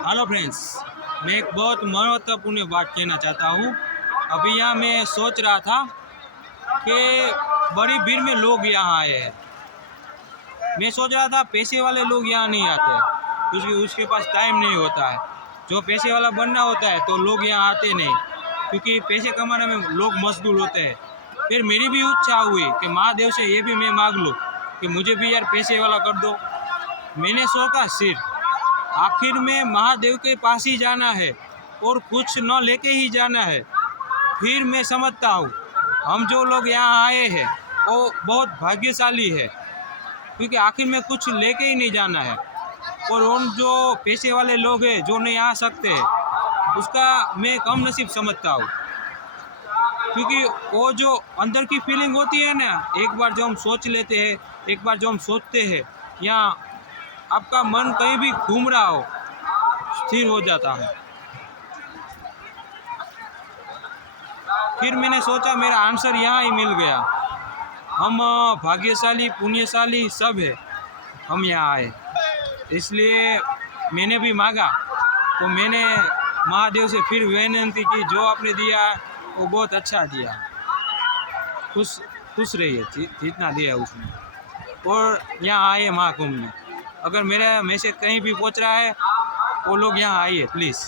Hello friends, मैं एक बहुत महत्वपूर्ण बात कहना चाहता हूँ। अभी यहाँ मैं सोच रहा था कि बड़ी भीड़ में लोग यहाँ आए हैं। मैं सोच रहा था पैसे वाले लोग यहाँ नहीं आते क्योंकि उसके पास टाइम नहीं होता है। जो पैसे वाला बनना होता है तो लोग यहाँ आते नहीं, क्योंकि पैसे कमाने में लोग मशगूल होते हैं। फिर मेरी भी इच्छा हुई कि महादेव से ये भी मैं मांग लूँ कि मुझे भी यार पैसे वाला कर दो। मैंने सोचा सिर्फ आखिर में महादेव के पास ही जाना है और कुछ न लेके ही जाना है। फिर मैं समझता हूँ हम जो लोग यहाँ आए हैं वो बहुत भाग्यशाली है, क्योंकि आखिर में कुछ लेके ही नहीं जाना है। और उन जो पैसे वाले लोग हैं जो नहीं आ सकते हैं उसका मैं कम नसीब समझता हूँ, क्योंकि वो जो अंदर की फीलिंग होती है ना, एक बार जो हम सोच लेते हैं, एक बार जो हम सोचते हैं, या आपका मन कहीं भी घूम रहा हो स्थिर हो जाता है। फिर मैंने सोचा मेरा आंसर यहाँ ही मिल गया। हम भाग्यशाली पुण्यशाली सब है, हम यहाँ आए। इसलिए मैंने भी मांगा, तो मैंने महादेव से फिर विनती की, जो आपने दिया वो बहुत अच्छा दिया। खुश खुश रहिए जितना दिया उसने, और यहाँ आए महाकुंभ में। अगर मेरा मैसेज कहीं भी पहुँच रहा है वो लोग यहाँ आइए प्लीज़।